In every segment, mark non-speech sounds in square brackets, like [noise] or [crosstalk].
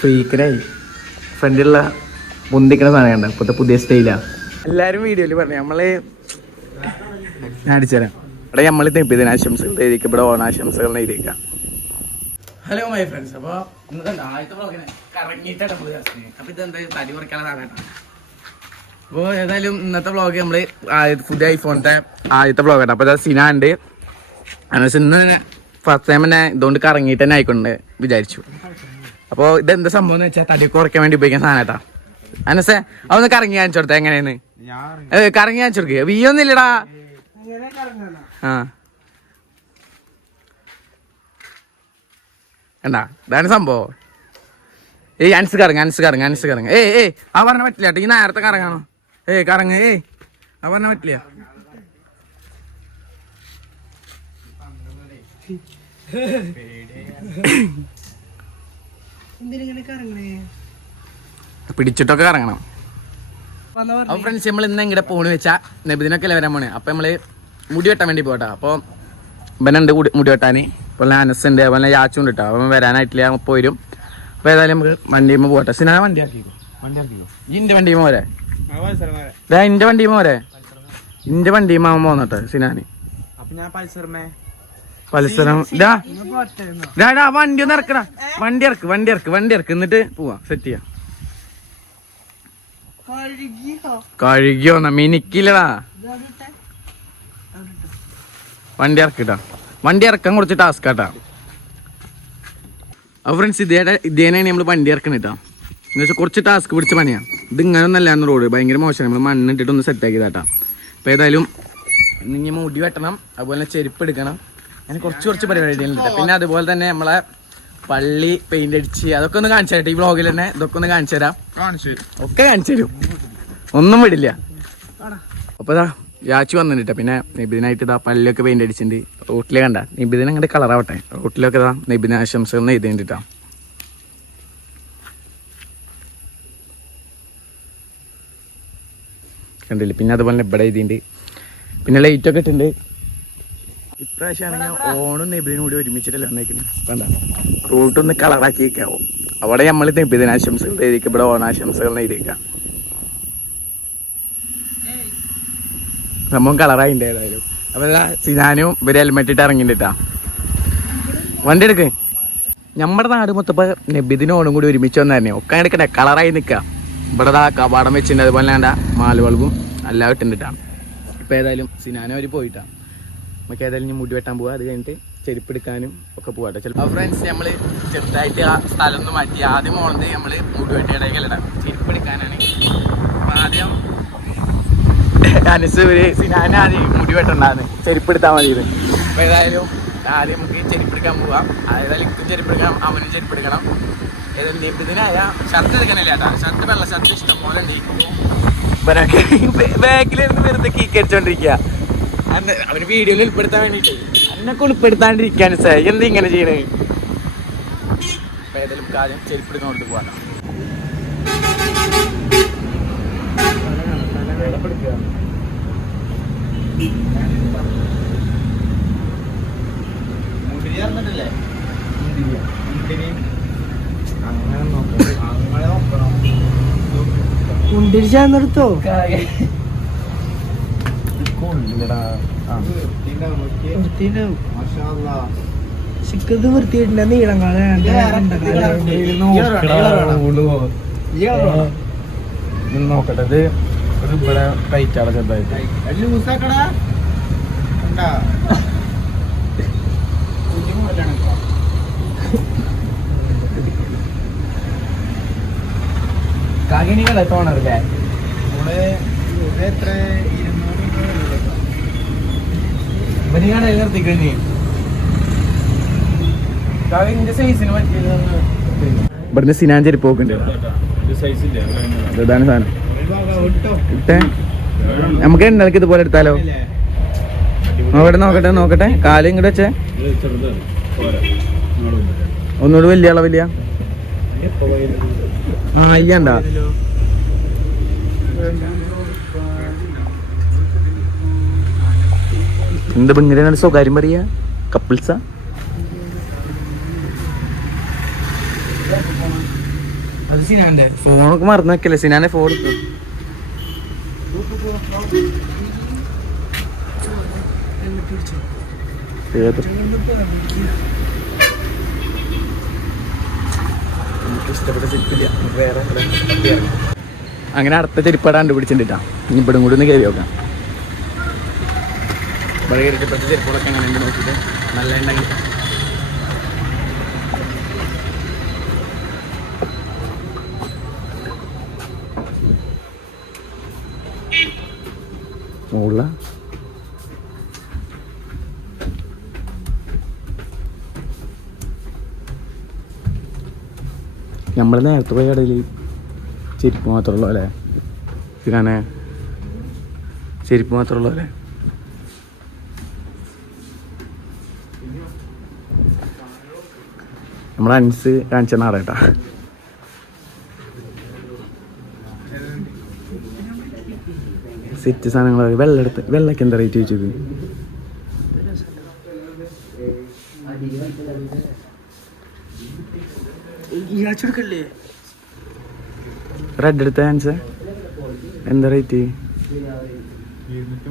ഫ്രീക്കനായി ഫ്രണ്ടിലുള്ള മുന്തിക്കണ സാധനം കണ്ട? ഇപ്പോഴത്തെ പുതിയ സ്റ്റൈലാ. എല്ലാരും വീഡിയോയിൽ പറഞ്ഞു. നമ്മൾ ഞാൻ അടിച്ചുതരാം. ഇവിടെ നമ്മൾ തെപ്പിതിന് ആശംസകൾ എഴുതിക്കുക ഇവിടെ ഓണാശംസകൾ എഴുതിക്കാം ഹലോ മൈ ഫ്രണ്ട്സ് അപ്പോൾ ഇന്നത്തെ ആദ്യത്തെ ബ്ലോഗിനെ കറങ്ങിയിട്ടാണ് നമ്മൾ അപ്പോൾ ഇതെന്താ തടി കുറയ്ക്കാനുള്ള സാധനം അപ്പോൾ ഏതായാലും ഇന്നത്തെ വ്ളോഗ് നമ്മൾ പുതിയ ഐഫോണത്തെ ആദ്യത്തെ വ്ളോഗ് ആണ് അപ്പോൾ ഇതാ സിന ഉണ്ട് അനസ് ഇന്ന് ഫസ്റ്റ് ടൈം തന്നെ ഇതുകൊണ്ട് കറങ്ങിയിട്ട് തന്നെ ആയിക്കൊണ്ട് വിചാരിച്ചു. അപ്പോൾ ഇതെന്താ സംഭവം എന്ന് വെച്ചാൽ തടി കുറയ്ക്കാൻ വേണ്ടി ഉപയോഗിക്കുന്ന സാധനത്താ അനസേ അതൊന്ന് കറങ്ങി കാണിച്ചു കൊടുത്തേ എങ്ങനെയാണ് ഏ കറങ്ങി കാണിച്ചു കൊടുക്കുക വീയൊന്നും ഇല്ലടാ ആ. ഇതാണ് സംഭവം. ഏയ് അനസ് കറങ്ങ അനസ് കറങ്ങ അനസ് കറങ്ങ. ഏയ് ഏയ് ആ പറഞ്ഞ പറ്റില്ല കേട്ടോ. ഈ നേരത്തെ കറങ്ങാണോ? ഏയ് കറങ്ങ ഏയ് ആ പറഞ്ഞ പറ്റില്ല. [coughs] പിടിച്ചിട്ടൊക്കെ കറങ്ങണം അപ്പൊ ഫ്രണ്ട്സ് നമ്മൾ ഇന്ന് എങ്ങനെ പോണ് വെച്ചാ നബിദിനൊക്കെ വരാൻ പോണേ? അപ്പൊ നമ്മൾ മുടി വെട്ടാൻ വേണ്ടി പോട്ടെ. അപ്പൊ ഇവനുണ്ട് മുടി വെട്ടാന്. അതുപോലെ അനസുണ്ട് അതുപോലെ യാച്ചുണ്ട് കേട്ടോ അവൻ വരാനായിട്ടില്ല പോയി വരും. അപ്പൊ ഏതായാലും നമുക്ക് വണ്ടിയുമ്പോ പോട്ടെ. സിനാ വണ്ടി ആക്കിക്കോ. വണ്ടി ആക്കിക്കോ. ഇന്റെ വണ്ടിയുമ്പോ പോരെ? ദാ ഇന്റെ വണ്ടി പോരെ? ഇന്റെ വണ്ടി അവൻ പോന്നട്ടെ സിനാന്. അപ്പൊ ഞാൻ പൾസർമേ ഇതാ ഡാ. ഡാ വണ്ടി ഒന്ന് ഇറക്കടാ വണ്ടി ഇറക്ക് വണ്ടി ഇറക്ക് വണ്ടി ഇറക്ക്. എന്നിട്ട് പോവാ സെറ്റ് ചെയ്യാം. കഴുകിയോ? നമ്മ മിനിക്കില്ലടാ. വണ്ടി ഇറക്കിട്ടാ വണ്ടി ഇറക്കാൻ കുറച്ച് ടാസ്ക് ആട്ടാ അപ്പൊ ഫ്രണ്ട്സ് ഇതേ ഇതേനാണ് നമ്മൾ വണ്ടി ഇറക്കണിട്ടാ എന്ന് വെച്ചാൽ കുറച്ച് ടാസ്ക് പിടിച്ച പണിയാ. ഇത് ഇങ്ങനെ ഒന്നല്ലാന്ന് റോഡ് ഭയങ്കര മോശം നമ്മൾ സെറ്റ് ആക്കിയതാട്ടാ അപ്പൊ ഏതായാലും ഇനി മുടി വെട്ടണം അതുപോലെ ചെരുപ്പ് എടുക്കണം. അങ്ങനെ കുറച്ച് കുറച്ച് പരിപാടികളുണ്ട് പിന്നെ അതുപോലെ തന്നെ നമ്മളെ പള്ളി പെയിന്റ് അടിച്ച് അതൊക്കെ ഒന്ന് കാണിച്ചു തരട്ടെ. ഈ വ്ളോഗിൽ തന്നെ ഇതൊക്കെ ഒന്ന് കാണിച്ചു തരാം. ഒക്കെ കാണിച്ചു തരും. ഒന്നും വിടില്ല. അപ്പൊ ഇതാ യാച്ചു വന്നിട്ട് പിന്നെ നിബിദിനായിട്ട് ഇതാ പള്ളിയൊക്കെ പെയിന്റ് അടിച്ചിട്ടുണ്ട്. റോട്ടിലെ കണ്ട. നിബിദിന് അങ്ങോട്ട് കളറാവട്ടെ റോട്ടിലൊക്കെ ഇതാ നിബിദിന ആശംസകൾ എഴുതിണ്ടിട്ടാ കണ്ടില്ലേ? പിന്നെ അതുപോലെ ഇവിടെ എഴുതിയിട്ടുണ്ട്. പിന്നെ ലൈറ്റൊക്കെ ഇട്ടുണ്ട് ഇപ്രാവശ്യമാണെങ്കിൽ ഓണും നെബിദിനും കൂടി ഒരുമിച്ചിട്ടല്ല വന്നേക്കുന്നത് കണ്ട? റൂട്ടൊന്ന് കളറാക്കി വെക്കാവോ അവിടെ നമ്മൾ നെബിദിന ആശംസകൾ എഴുതിക്കുക ഇവിടെ ഓണാശംസകൾ എഴുതിക്കാം സംഭവം കളറായിണ്ട് ഏതായാലും. അപ്പൊ ഇതാ സിനാനും ഇവർ ഹെൽമെറ്റ് ഇട്ട് ഇറങ്ങിണ്ടിട്ടാ. വണ്ടി എടുക്ക്. നമ്മുടെ നാട് മൊത്തം ഇപ്പൊ നബിദിനും ഓണും കൂടി ഒരുമിച്ച് വന്നായിരുന്നു ഒക്കെ എടുക്കട്ടെ. കളറായി നിക്ക. ഇവിടെ ദാ കവാടം വെച്ചിട്ടുണ്ട് അതുപോലെ വേണ്ട മാൽ എല്ലാം ഇട്ടിട്ടാണ് ഇപ്പൊ ഏതായാലും സിനാനും അവർ പോയിട്ടാ. നമുക്ക് ഏതായാലും മുടി വെട്ടാൻ പോവാ. അത് കഴിഞ്ഞിട്ട് ചെരുപ്പ് എടുക്കാനും ഒക്കെ പോവാ ചിലപ്പോൾ ഫ്രണ്ട്സ് നമ്മൾ ചെറുതായിട്ട് ആ സ്ഥലം ഒന്ന് മാറ്റി ആദ്യം പോണത് നമ്മൾ മുടി വെട്ടിയിടയ്ക്കല്ല ചെരുപ്പ് എടുക്കാനാണ്. അപ്പൊ ആദ്യം അനുസരിച്ച് ഒരു ആദ്യം മുടി വെട്ടണ്ടാന്ന്. ചെരുപ്പ് എടുത്താൽ മതി ഇത് അപ്പൊ ഏതായാലും ആദ്യം നമുക്ക് ചെരുപ്പ് എടുക്കാൻ പോവാം. ഏതായാലും ഇക്കും ചെരുപ്പ് എടുക്കണം അവനും ചെരുപ്പ് എടുക്കണം. ഏതായാലും നിബിദിനായ ഷർട്ട് എടുക്കണില്ല ഷർട്ട് വെള്ള ഷർട്ട് ഇഷ്ടം പോലെ ഉണ്ട് ബാക്കിലിരുന്ന് വെറുതെ കീക്ക് അവന് വീഡിയോയിൽ ഉൾപ്പെടുത്താൻ വേണ്ടിട്ട് എന്നൊക്കെ ഉൾപ്പെടുത്താണ്ടിരിക്കാൻ സാർ. എന്താ ഇങ്ങനെ ചെയ്യണേ? ഏതായാലും ആദ്യം ചെരുപ്പ് എടുക്കാൻ കൊണ്ട് പോവാം മുടിരി ചേർന്നിട്ടില്ലേ മുടിരി അങ്ങനെ നോക്കാം. അങ്ങനെ നോക്കണം. കുണ്ടിരിച്ചാന്നെടുത്തോ വൃത്തിയുടെ ചിക്കത് വൃത്തിയിട്ടില്ല നീളം നോക്കട്ടെ ഇത് ഒരു ഇവിടെ ചെറുതായിട്ട്. കാകിനികളെ നമ്മൾ എത്ര. ഇവന് കടയിൽ നിർത്തിക്കഴിഞ്ഞ്. സൈസിന് ഇവിടുന്ന് സിനാൻ ചെരുപ്പ് നോക്കുന്നുണ്ട്. ഇതാണ് സാധനം ഒരു ഭാഗം വിട്ടോ. ഇട്ടേ. നമുക്ക് ഇടയ്ക്ക് ഇതുപോലെ എടുത്താലോ? നോക്കട്ടെ നോക്കട്ടെ നോക്കട്ടെ. കാലും ഇങ്ങോട്ട് വെച്ചേ ഒന്നുകൂടി വലിയ അളവില്ല ആ അയ്യണ്ട എന്താ ഇങ്ങനെയാണ് സ്വകാര്യം പറയാ? കപ്പിൾസാ? ഫോണൊക്കെ മറന്നു വെക്കല്ലേ? സിനാനെ ഫോൺ എടുത്തു. അങ്ങനെ അടുത്ത ചെരുപ്പാട് കണ്ടുപിടിച്ചിട്ടാ ഇനി ഇവിടും കൂടി ഒന്ന് കയറി നോക്കാം. ഇവിടെ കയറിയിട്ട് ഇപ്പോഴത്തെ അങ്ങനെ എങ്ങനെയുണ്ട് നോക്കിയിട്ട്? നല്ല ഉണ്ടെങ്കിൽ മുകളില. നമ്മൾ നേരത്തെ പോയ കടയിൽ ചെരുപ്പ് മാത്രമുള്ളൂ അല്ലേ? ഇതാണ് ചെരുപ്പ് മാത്രമുള്ളൂ അല്ലേ? നമ്മളെ അൻസ് കാണിച്ച നാടേട്ടാ സെറ്റ് സാധനങ്ങൾ വെള്ളം എടുത്ത് വെള്ളക്ക് എന്താ റേറ്റ് ചോദിച്ചത്? റെഡ് എടുത്ത ആൻസ് എന്താ റേറ്റ് ഇരുന്നൂറ്റി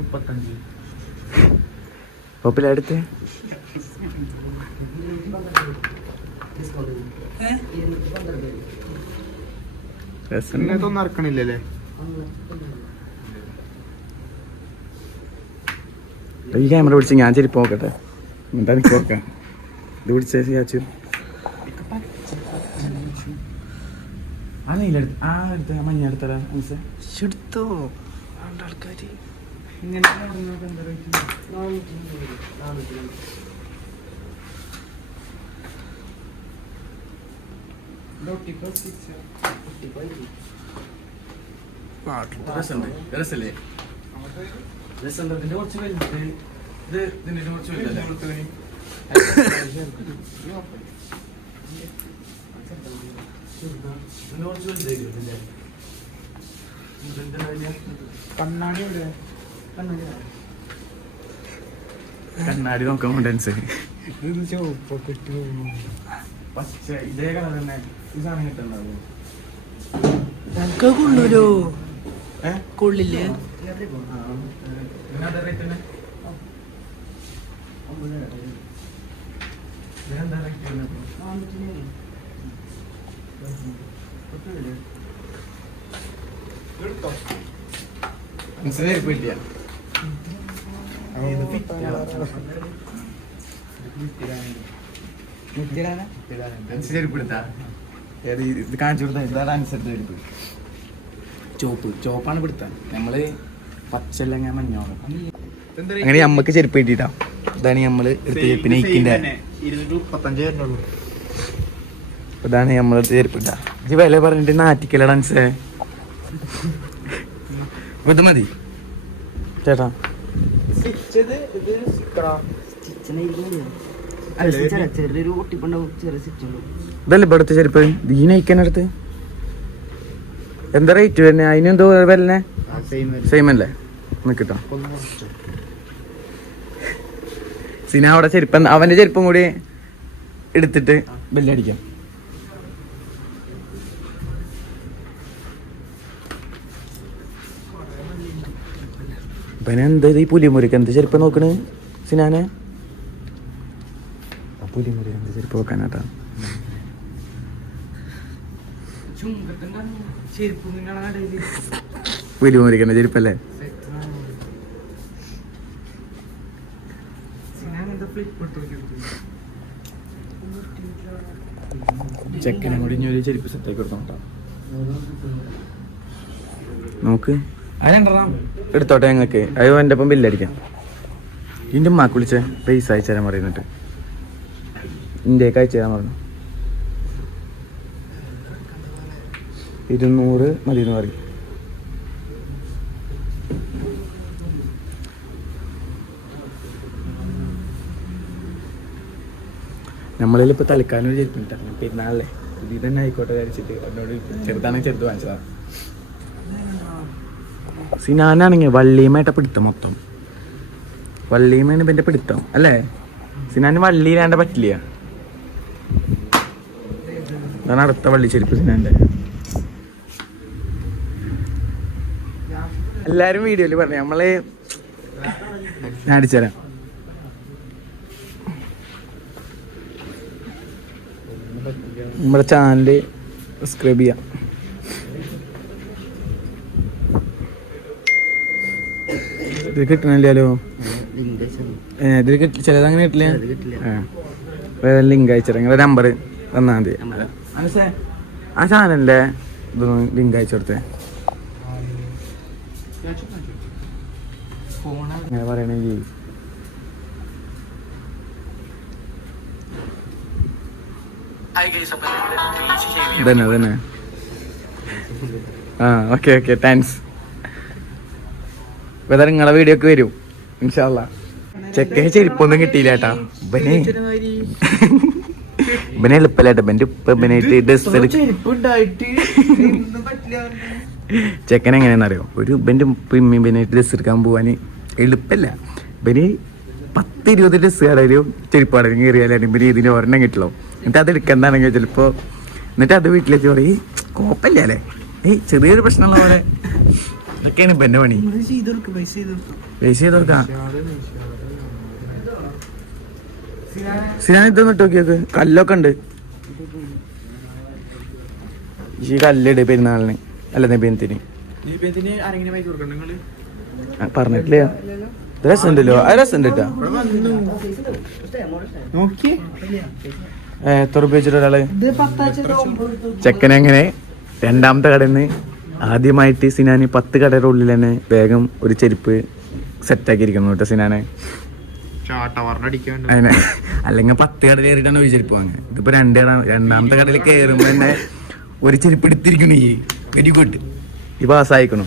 ഇറക്കണില്ലല്ലേ? ഈ ക്യാമറ പിടിച്ച് ഞാൻ ശരി പോക്കട്ടെ എന്താ എനിക്ക് നോക്കാം ഇത് പിടിച്ചേ ചാച്ചു ആ നീലെടുത്ത് ആ എടുത്ത മഞ്ഞ എടുത്തോ. ഇങ്ങനത്തെ നടന്നൊക്കെ എന്താ റേറ്റ് രസമുണ്ട് രസല്ലേ രസമുണ്ട് ഇതിന്റെ കുറച്ച് വലുത്. ഇത് ഇതിന്റെ കുറച്ച് വലുതല്ലേ? ഇതിന്റെ കുറച്ച് വലുതായിരിക്കും ഇതിന്റെ ഇതിന്റെ വലിയ കണ്ണാടി നോക്കാൻ പോകുന്നു പച്ച ഇതേ കളർ തന്നെ. ഞങ്ങക്ക് കൊള്ളൂലോ കൊള്ളില്ലേ. റേറ്റ് വരുന്നത് മനസ്സിലായി പോയില്ല ഇത് കാണിച്ചു കൊടുത്താൽ ഇതാണ് അനുസരിച്ച് ചോപ്പ്. ചോപ്പാണ് പിടുത്താൻ നമ്മൾ പച്ചല്ലങ്ങ മഞ്ഞോളം അങ്ങനെ അമ്മയ്ക്ക് ചെരുപ്പ് കിട്ടിട്ടാ ഇതാണ് നമ്മൾ എടുത്ത ചെരുപ്പ് നയിക്കിന്റെ ഇരുന്നൂറ്റി മുപ്പത്തഞ്ച് വരുന്നുള്ളൂ. ഇതാണ് നമ്മളെടുത്ത് ചെരുപ്പ് ഇട്ടാ ഇത് വില പറഞ്ഞിട്ട് നാറ്റിക്കല ഡാൻസേ ഇത് മതി. ചേട്ടാ. ചെറിയൊരു ഒട്ടിപ്പുണ്ടാവും ചെറിയ സ്വിച്ചുള്ളൂ ഇതല്ലേ ഇവിടുത്തെ ചെരുപ്പ്? ഈ നയിക്കാനടുത്ത് എന്താ റേറ്റ് വരുന്നത് അതിനെന്തോ വിലനെ സെയിം അല്ലേ? നിൽക്കട്ടോ സിന അവിടെ ചെരുപ്പ് അവന്റെ ചെരുപ്പും കൂടി എടുത്തിട്ട് ബെല്ലടിക്കാം. പിന്നെ എന്താ ഈ പുലിമുരിക്ക് എന്ത് ചെരുപ്പ് നോക്കണ് സിനാനെ? പുലിമുരി എന്ത് ചെരുപ്പ് വെക്കാനായിട്ടാണ് പുലി പുലിമുരിക്കണ്ട ചെരുപ്പല്ലേ? ചെക്കനും കൂടി ഇനി ഒരു ചെരുപ്പ് സെറ്റാക്കി കൊടുക്കണം കേട്ടോ നോക്ക്. അതിനെണ്ണം എടുത്തോട്ടെ ഞങ്ങൾക്ക്. അയ്യോ എന്റെ ഒപ്പം ബില്ലടിക്കാം ഇതിന്റെ ഉമ്മാക്ക് വിളിച്ചേ. പൈസ അയച്ചു തരാൻ പറയുന്നിട്ട് ഇന്ത്യയ്ക്ക് അയച്ചു തരാൻ പറഞ്ഞു. ഇരുന്നൂറ് മതി എന്ന് പറയും നമ്മളിൽ ഇപ്പോൾ തലക്കാനും ഒരു ചെരുപ്പ് കിട്ടാൻ പെരുന്നാളല്ലേ? ഇത് തന്നെ ആയിക്കോട്ടെ വിചാരിച്ചിട്ട് എന്നോട് ചെറുതാണെങ്കിൽ ചെറുത് വാങ്ങിച്ചതാ. സിനാനാണെങ്കിൽ വള്ളിയുമായിട്ട പിടുത്തം മൊത്തം. വള്ളിയുമാണ് എന്റെ പിടുത്തം അല്ലേ? സിനാന് വള്ളിയിലാണ്ട് പറ്റില്ല. അതാണ് അടുത്ത വള്ളിച്ചെരുപ്പ് സിനിമ എല്ലാരും വീഡിയോയിൽ പറഞ്ഞു നമ്മൾ ഞാൻ അടിച്ചുതരാം. നമ്മുടെ ചാനൽ സബ്സ്ക്രൈബ് ചെയ്യാം. ഇത് കിട്ടണില്ലല്ലോ. ഇതിൽ ചിലതങ്ങനെ കിട്ടില്ല? ലിങ്ക് അയച്ചിട്ട് നിങ്ങളുടെ നമ്പർ തന്നാൽ മതി. ആ? ചാനലിന്റെ ഇതൊന്ന് ലിങ്ക് അയച്ചു കൊടുത്തേ. അങ്ങനെ പറയണെങ്കിൽ ഇതന്നെ അതന്നെ ആ ഓക്കെ ഓക്കെ താങ്ക്സ് വേറെ നിങ്ങളെ വീഡിയോ ഒക്കെ വരും. ഇൻഷാല്ല ചെക്കന് ചെരുപ്പൊന്നും കിട്ടിയില്ല കേട്ടാ. ഇവനെ. ഇവനെ എളുപ്പല്ലേട്ടാ. ഇവന്റെ ഉപ്പ ഇവനായിട്ട് ഡ്രസ് ചെക്കൻ എങ്ങനെയാണെന്നറിയോ? ഒരു ഇവന്റെ ഉപ്പ ഇമ്മയും ഇവനായിട്ട് ഡ്രസ് എടുക്കാൻ പോവാന് എളുപ്പല്ല. ഇവന് പത്ത് ഇരുപത് ഡ്രസ് കടയിലും ചെരുപ്പ് കയറിയാലും ഇവന് ഇതിന് ഒരെണ്ണം കിട്ടുള്ളൂ. എന്നിട്ട് അത് എടുക്കണ്ടാണെങ്കിൽ ചിലപ്പോ എന്നിട്ട് അത് വീട്ടിലെത്തി പറയും കോപ്പല്ലേ അല്ലേ? ഏയ് ചെറിയൊരു പ്രശ്നമുള്ള പോലെ. ഇതൊക്കെയാണ് ഇവന്റെ പണി. ചെയ്ത് പൈസ ചെയ്ത് കൊടുക്കും. പൈസ ചെയ്ത് കൊടുക്കാം. സിനാൻ ഇതൊന്നും ഇട്ട് നോക്കിയത്. കല്ലൊക്കെ ഉണ്ട്. ഈ കല്ലിട് പെരുന്നാളിന്. അല്ല നിങ്ങൾ? പറഞ്ഞിട്ടില്ല. രസമുണ്ടല്ലോ. അത് രസമുണ്ട് കേട്ടോ. നോക്കി. ഏ, എത്ര രൂപ വെച്ചിട്ട് ഒരാൾ? ചെക്കനെങ്ങനെ രണ്ടാമത്തെ കടയിൽ നിന്ന് ആദ്യമായിട്ട് സിനാനി പത്ത് കടയുടെ ഉള്ളിൽ തന്നെ വേഗം ഒരു ചെരുപ്പ് സെറ്റാക്കിയിരിക്കുന്നു കേട്ടോ സിനാനെ. അല്ലെങ്കിൽ പത്ത് കട കയറിയിട്ടാണ് ഒരു ചെരുപ്പ് വാങ്ങുക. ഇതിപ്പോ രണ്ട് കട രണ്ടാമത്തെ കടയിൽ കയറുമ്പോ തന്നെ ഒരു ചെരുപ്പ് എടുത്തിരിക്കണു ഈ വെരി ഗുഡ് ഈ പാസ്സായിക്കണു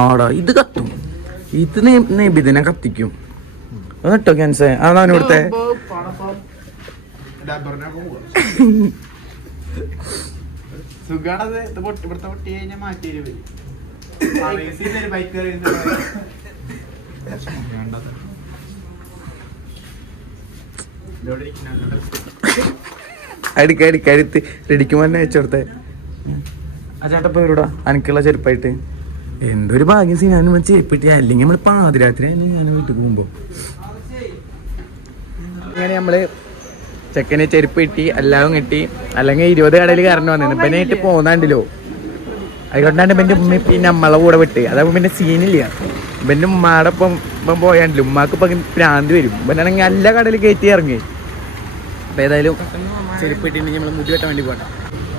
ആടാ ഇത് കത്തും. ഇത് നെയ്ബിതിനെ കത്തിക്കും. എന്നിട്ടോ ക്യാൻസർ അതാണ് ഇവിടുത്തെ കൊടുത്തേ [laughs] സുഖാണത്. ഇത് പൊട്ടി ഇവിടുത്തെ പൊട്ടി കഴിഞ്ഞാൽ മാറ്റി വരും. ബൈക്ക് അടിക്ക അടിക്ക അടുത്ത് റെഡിക്കുമ്പോൾ തന്നെ വെച്ചോടത്തെ ആ ചേട്ടാ പോരൂടാ അനക്കുള്ള ചെരുപ്പായിട്ട്. എന്തൊരു ഭാഗ്യം സീ ഞാൻ ചെരുപ്പിട്ട് അല്ലെങ്കിൽ നമ്മൾ പാതിരാത്രി ഞാൻ വീട്ടിൽ പോകുമ്പോ. അങ്ങനെ നമ്മൾ ചെക്കന് ചെരുപ്പ് കിട്ടി എല്ലാവരും കിട്ടി. അല്ലെങ്കിൽ ഇരുപത് കടയിൽ കയറണം വന്നു. ഇപ്പനായിട്ട് പോന്നാണ്ടല്ലോ. അതുകൊണ്ടാണ് ഇവന്റെ ഉമ്മ പിന്നെ നമ്മളെ കൂടെ വിട്ട്. അതാവുമ്പോ പിന്നെ സീനില്ല. ഇവന്റെ ഉമ്മാടെ ഒപ്പം ഇപ്പം പോയാണ്ടല്ലോ. ഉമ്മാക്ക് ഇപ്പം പ്രാന്തി വരും. ഇവനാണെങ്കിൽ എല്ലാ കടയിൽ കയറ്റി ഇറങ്ങി. അപ്പൊ ഏതായാലും ചെരുപ്പ് കിട്ടിയിട്ട് നമ്മൾ മുടി വെട്ടാൻ വേണ്ടി പോകണം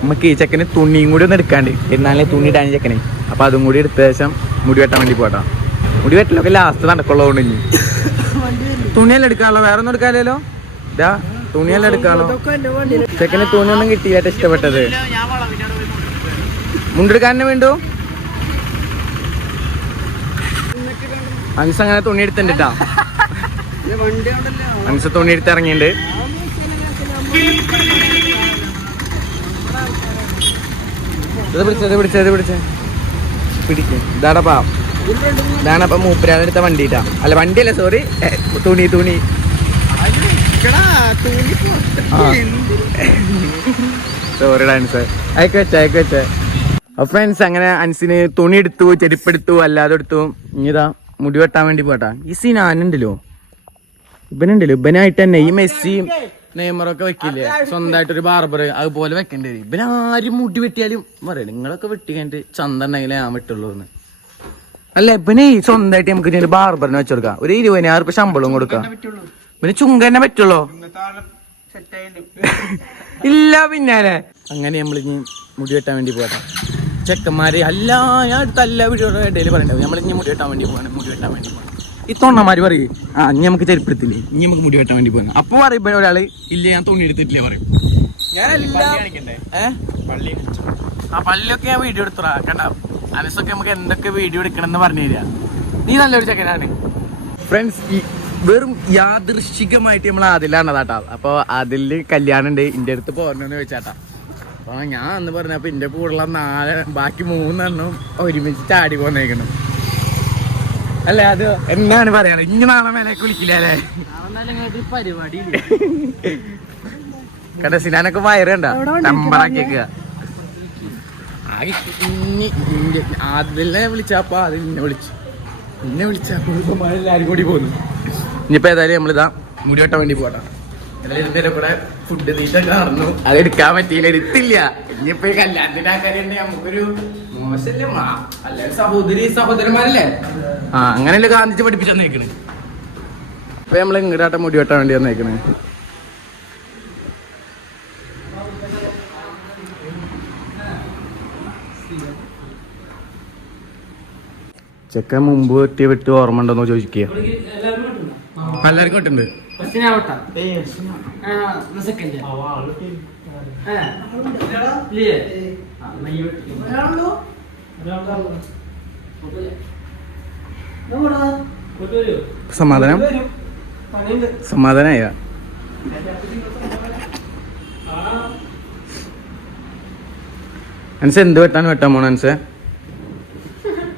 നമുക്ക് ഈ ചെക്കന് തുണിയും കൂടി ഒന്ന് എടുക്കാണ്ട്. എന്നാലേ തുണി ഇടാൻ ചെക്കനെ. അപ്പൊ അതും കൂടി എടുത്ത ശേഷം മുടി വെട്ടാൻ വേണ്ടി പോകട്ടോ മുടി വെട്ടലൊക്കെ ലാസ്റ്റ് നടക്കുള്ളതുകൊണ്ട് ഇനി. തുണിയെല്ലാം എടുക്കാനുള്ളോ വേറെ ഒന്നും എടുക്കാമല്ലോ ഇതാ. തുണിയെല്ലാം എടുക്കാണോ ചെക്കന് തുണിയൊന്നും കിട്ടിയില്ല ഇഷ്ടപ്പെട്ടത്. തന്നെ വേണ്ടു? അൻസ് അങ്ങനെ തുണി എടുത്തിട്ടാ അൻസ് തുണി എടുത്ത് ഇറങ്ങിയിട്ടുണ്ട് ഇത് പിടിച്ചത് പിടിച്ചത് പിടിച്ചേ പിടിക്കും. ഇതാടപ്പാ ഇതാണപ്പ മൂപ്പരാളെടുത്ത വണ്ടിട്ടാ. അല്ല വണ്ടിയല്ല സോറി തുണി തുണി. സോറി ഡാൻസ് അയക്ക് വെച്ച അയക്ക് വെച്ച ഫ്രണ്ട്സ് അങ്ങനെ അൻസിന് തുണി എടുത്തു ചെരുപ്പെടുത്തു അല്ലാതെ എടുത്തു. ഇനിതാ മുടി വെട്ടാൻ വേണ്ടി പോട്ടാ. ഈ സീൻ ആനുണ്ടല്ലോ ഇവനുണ്ടല്ലോ. ഇവനായിട്ട് തന്നെ ഈ മെസ്സിയും നെയ്മറൊക്കെ വെക്കില്ലേ? സ്വന്തമായിട്ടൊരു ബാർബർ അതുപോലെ വെക്കേണ്ടി വരും. ഇവന് ആരും മുടി വെട്ടിയാലും പറയാം നിങ്ങളൊക്കെ വെട്ടി കഴിഞ്ഞിട്ട് ചന്ത ഉണ്ടെങ്കിലേ ഞാൻ വെട്ടുള്ളൂ എന്ന്. അല്ല ഇപ്പനെ സ്വന്തമായിട്ട് നമുക്ക് ഒരു ബാർബറിന് വെച്ചെടുക്കാം ഒരു ഇരുപതിനായിരം റുപ്യ ശമ്പളം കൊടുക്കാം. പിന്നെ ചുങ്ക തന്നെ പറ്റുള്ളൂ? ഇല്ല പിന്നാലെ. അങ്ങനെ നമ്മൾ ഇനി മുടി വെട്ടാൻ വേണ്ടി പോകട്ടെ ചെക്കന്മാര് അല്ല ഞാൻ അടുത്ത എല്ലാ വീഡിയോയുടെ ഇടയിൽ പറയണ്ടാവും. നമ്മൾ ഇനി മുടി വെട്ടാൻ വേണ്ടി പോകണം മുടി വെട്ടാൻ വേണ്ടി പോകണം ഈ തൊണ്ണമാര് പറയും. ആ ഇനി നമുക്ക് ചെരുപ്പെടുത്തില്ലേ? ഇനി നമുക്ക് മുടി വെട്ടാൻ വേണ്ടി പോകണം അപ്പൊ പറയും ഇപ്പൊ ഒരാൾ ഇല്ല ഞാൻ തുണി എടുത്തിട്ടില്ല പറയും. ഏഹ് ആ പള്ളിയൊക്കെ ഞാൻ വീഡിയോ എടുത്തടാ കണ്ട? അനസൊക്കെ നമുക്ക് എന്തൊക്കെ വീഡിയോ എടുക്കണം എന്ന് പറഞ്ഞു തരാ. നീ നല്ലൊരു ചെക്കനാണ്. ഫ്രണ്ട്സ് ഈ വെറും യാദൃശ്ചികമായിട്ട് നമ്മൾ അതിലാണ് കേട്ടോ അപ്പോൾ അതിൽ കല്യാണം ഉണ്ട്. ഇന്റെ അടുത്ത് പോരണമെന്ന് ചോദിച്ചാട്ടാ. അപ്പോൾ ഞാൻ അന്ന് പറഞ്ഞപ്പോ എന്റെ കൂടെയുള്ള നാല് ബാക്കി മൂന്നെണ്ണം ഒരുമിച്ച് ചാടി പോന്നേക്കണം. അല്ലെ അത് എന്നാണ് പറയണത് ഇനി നാളെ മേലെ കുളിക്കില്ല അല്ലേ? പരിപാടി കണ്ട? സിനാനൊക്കെ വയറുണ്ട നമ്പറാക്കിയേക്കുക അതിലെ വിളിച്ചപ്പോ അത് നിന്നെ വിളിച്ചു. നിന്നെ വിളിച്ചപ്പോ എല്ലാരും കൂടി പോന്നു. ഇനിയിപ്പോ ഏതായാലും നമ്മളിതാ മുടി വെട്ടാൻ വേണ്ടി പോകട്ടെ കൂടെ ഫുഡ് തീറ്റൊക്കെ നടന്നു അത് എടുക്കാൻ പറ്റിയില്ല എടുത്തില്ല. ഇനിയിപ്പോ കല്യാണത്തിന്റെ ആൾക്കാരുണ്ട് നമുക്കൊരു മോശല്ലേ മാ? അല്ലെ സഹോദരി സഹോദരന്മാരല്ലേ? ആ അങ്ങനെയല്ലേ ഗാന്ധിജി പഠിപ്പിച്ചു തന്നേക്കണ്. ഇപ്പൊ നമ്മൾ ഇങ്ങോട്ടാട്ട മുടി വെട്ടാൻ വേണ്ടി വന്നേക്കണേ. ചെക്കൻ മുമ്പ് വെട്ടിയ വെട്ട് ഓർമ്മ ഉണ്ടോന്നോ ചോദിക്കുക എല്ലാവർക്കും ഇട്ടുണ്ട്. സമാധാനം? സമാധാനായ? അൻസ എന്ത് വെട്ടാൻ വെട്ടാൻ പോണ അൻസ?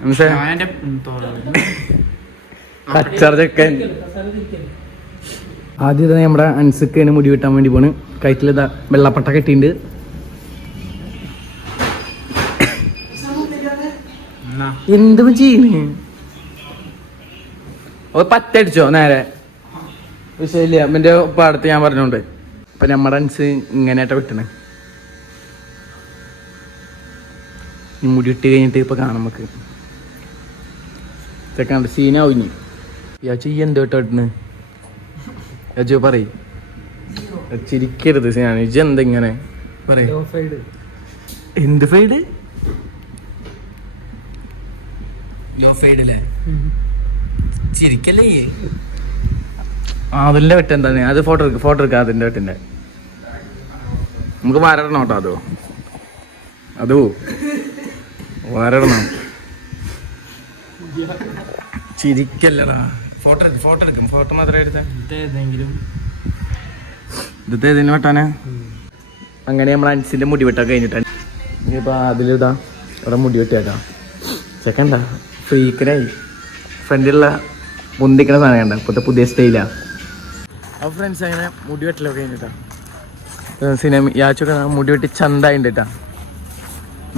അൻസ? കച്ചറച്ചക്കൻ ആദ്യം നമ്മുടെ നമ്മുടെ അൻസക്കാണ് മുടി വെട്ടാൻ വേണ്ടി പോണ്. കയറ്റിൽ വെള്ളപ്പട്ട കെട്ടിണ്ട്. എന്ത് ചെയ്യണേ? ഓ പറ്റടിച്ചോ നേരെ. വിഷയമില്ല. എന്റെ പാടത്ത് ഞാൻ പറഞ്ഞോണ്ട്. അപ്പൊ നമ്മുടെ അൻസ് ഇങ്ങനെയായിട്ടാ വെട്ടണേ. മുടി ഇട്ട് കഴിഞ്ഞിട്ട് ഇപ്പൊ കാണാം നമുക്ക്. ചെക്കണ്ട സീനാവും ഇനി. യാച്ചു ഈ എന്തോ ഇട്ടെന്ന് യാച്ചു പറയ്. ചിരിക്കരുത് ഞാൻ ഇജ് എന്താ ഇങ്ങനെ? പറയ്. എന്ത് ഫൈഡ്? ചിരിക്കല്ലേ അതിന്റെ വെട്ട് എന്താണ് അത് ഫോട്ടോ എടുക്ക ഫോട്ടോ എടുക്ക അതിന്റെ വെട്ടിന്റെ. നമുക്ക് വരടണം കേട്ടോ അതോ? അതോ? വരടണം. ചിരിക്കല്ലടാ. ഫോട്ടോ എടുക്കും ഫോട്ടോ എടുക്കും ഫോട്ടോ മാത്രമേ എടുത്തേ. ഏതെങ്കിലും ഇതത്തെ ഇതിന് വെട്ടാനാ? അങ്ങനെ നമ്മൾ അൻസിന്റെ മുടി വെട്ടാൻ കഴിഞ്ഞിട്ടാണ്. ഇനിയിപ്പോ അതിലിതാ ഇവിടെ മുടി വെട്ടിയാക്കാം. ചെക്കണ്ട ഫ്രീക്കനായി. ഫ്രണ്ടിലുള്ള മുന്തിക്കണ സാധനം കണ്ട? ഇപ്പോഴത്തെ പുതിയ സ്റ്റൈലാ അപ്പോൾ ഫ്രണ്ട്സ് അങ്ങനെ മുടി വെട്ടലൊക്കെ കഴിഞ്ഞിട്ടാ. സിനിമ യാച്ചൊക്കെ മുടി വെട്ടി ചന്തായിണ്ട് കേട്ടാ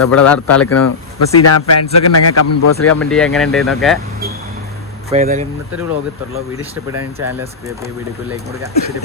ഇവിടെ നടത്താളിക്കണം ഇപ്പൊ സിനിമ ഫാൻസ് ഒക്കെ ഉണ്ടെങ്കിൽ കമന്റ് ബോക്സിൽ കമന്റ് ചെയ്യുക എങ്ങനെ ഉണ്ടെന്നൊക്കെ അപ്പോൾ ഏതായാലും ഇന്നത്തെ ഒരു വ്ളോഗ് ഇത്രയുള്ളൂ വീഡിയോ ഇഷ്ടപ്പെടാൻ ചാനൽ സബ്സ്ക്രൈബ് ചെയ്യുക വീഡിയോക്ക് ലൈക്ക് കൊടുക്കുക. ശരി